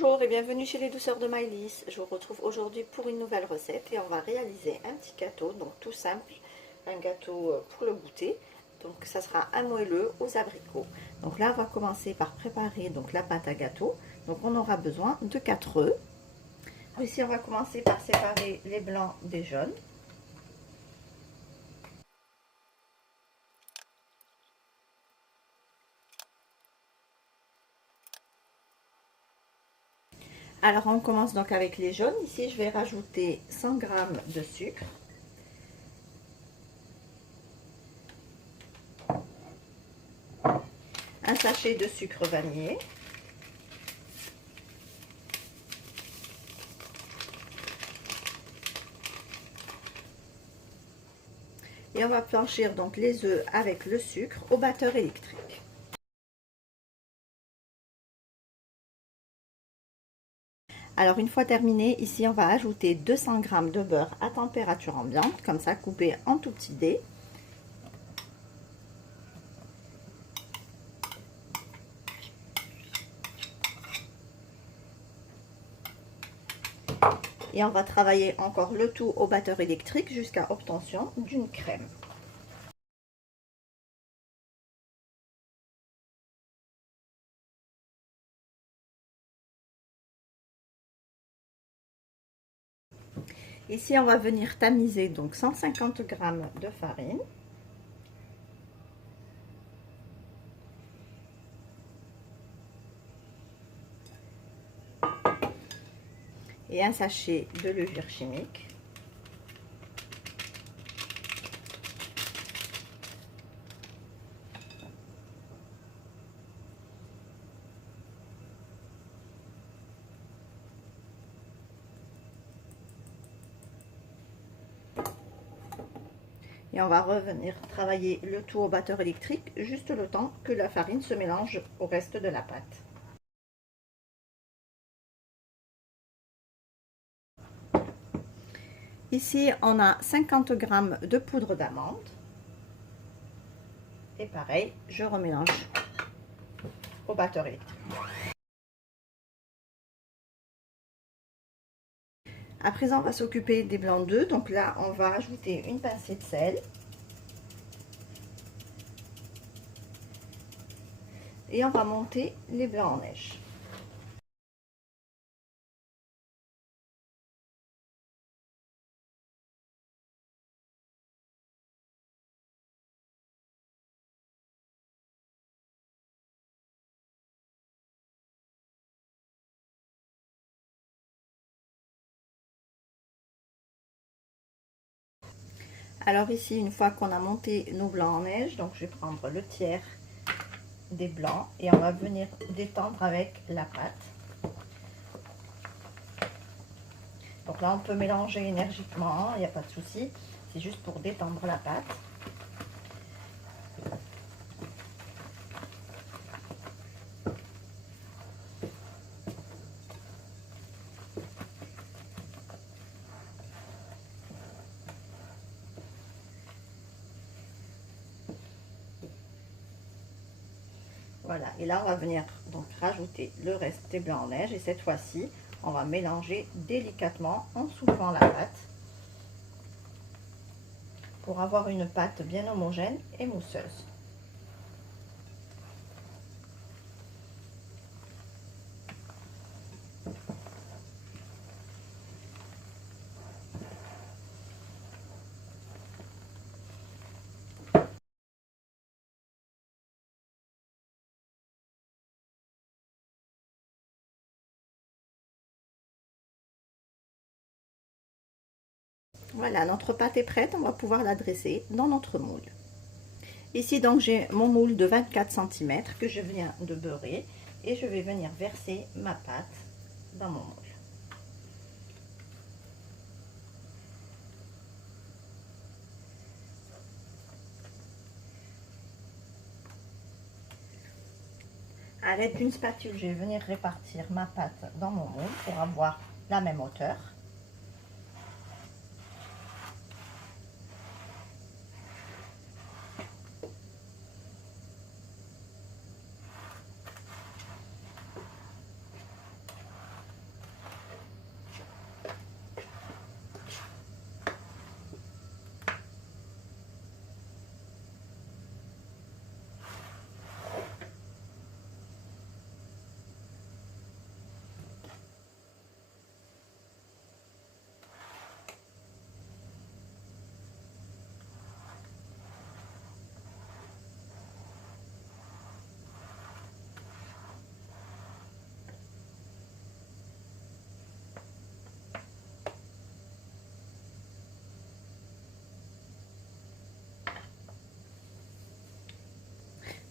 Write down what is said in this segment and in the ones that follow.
Bonjour et bienvenue chez les douceurs de Maëlys. Je vous retrouve aujourd'hui pour une nouvelle recette et on va réaliser un petit gâteau, donc tout simple, un gâteau pour le goûter. Donc ça sera un moelleux aux abricots. Donc là on va commencer par préparer donc la pâte à gâteau. Donc on aura besoin de 4 œufs. Ici on va commencer par séparer les blancs des jaunes. Alors on commence donc avec les jaunes. Ici je vais rajouter 100 g de sucre. Un sachet de sucre vanillé. Et on va blanchir donc les œufs avec le sucre au batteur électrique. Alors une fois terminé, ici on va ajouter 200 g de beurre à température ambiante, comme ça coupé en tout petits dés. Et on va travailler encore le tout au batteur électrique jusqu'à obtention d'une crème. Ici on va venir tamiser donc 150 g de farine. Et un sachet de levure chimique. Et on va revenir travailler le tout au batteur électrique, juste le temps que la farine se mélange au reste de la pâte. Ici, on a 50 g de poudre d'amande. Et pareil, je remélange au batteur électrique. À présent, on va s'occuper des blancs d'œufs. Donc là, on va ajouter une pincée de sel. Et on va monter les blancs en neige. Alors ici, une fois qu'on a monté nos blancs en neige, donc je vais prendre le tiers des blancs et on va venir détendre avec la pâte. Donc là, on peut mélanger énergiquement, il n'y a pas de souci. C'est juste pour détendre la pâte. Voilà, et là on va venir donc rajouter le reste des blancs en neige et cette fois-ci on va mélanger délicatement en soufflant la pâte pour avoir une pâte bien homogène et mousseuse. Voilà, notre pâte est prête, on va pouvoir la dresser dans notre moule. Ici donc j'ai mon moule de 24 cm que je viens de beurrer et je vais venir verser ma pâte dans mon moule. À l'aide d'une spatule, je vais venir répartir ma pâte dans mon moule pour avoir la même hauteur.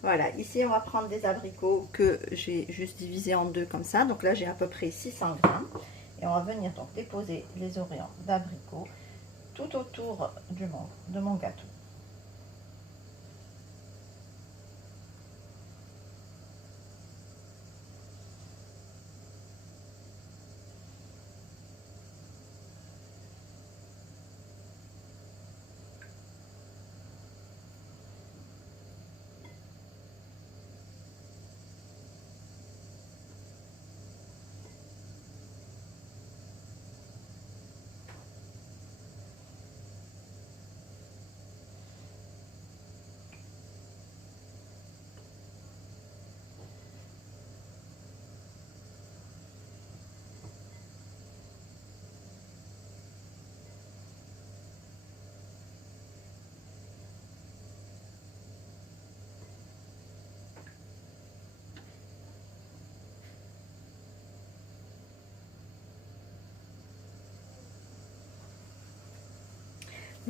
Voilà, ici on va prendre des abricots que j'ai juste divisés en deux comme ça. Donc là j'ai à peu près 600 grammes. Et on va venir donc déposer les oreillons d'abricots tout autour de mon gâteau.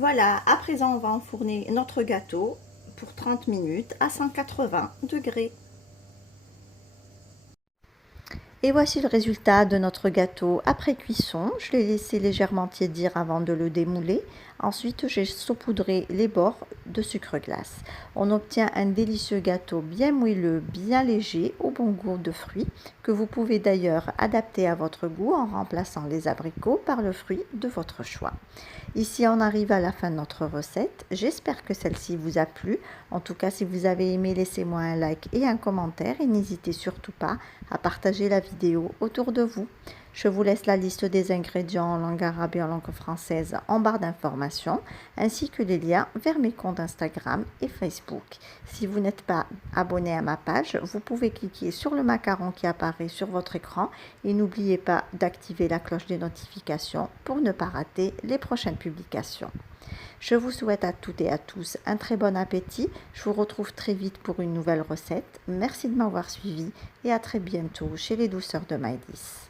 Voilà, à présent on va enfourner notre gâteau pour 30 minutes à 180 degrés. Et voici le résultat de notre gâteau après cuisson. Je l'ai laissé légèrement tiédir avant de le démouler. Ensuite, j'ai saupoudré les bords de sucre glace. On obtient un délicieux gâteau bien moelleux, bien léger, au bon goût de fruits, que vous pouvez d'ailleurs adapter à votre goût en remplaçant les abricots par le fruit de votre choix. Ici, on arrive à la fin de notre recette. J'espère que celle-ci vous a plu. En tout cas, si vous avez aimé, laissez-moi un like et un commentaire et n'hésitez surtout pas à partager la vidéo autour de vous. Je vous laisse la liste des ingrédients en langue arabe et en langue française en barre d'informations, ainsi que les liens vers mes comptes Instagram et Facebook. Si vous n'êtes pas abonné à ma page, vous pouvez cliquer sur le macaron qui apparaît sur votre écran et n'oubliez pas d'activer la cloche des notifications pour ne pas rater les prochaines publications. Je vous souhaite à toutes et à tous un très bon appétit. Je vous retrouve très vite pour une nouvelle recette. Merci de m'avoir suivi et à très bientôt chez les douceurs de Maëlys.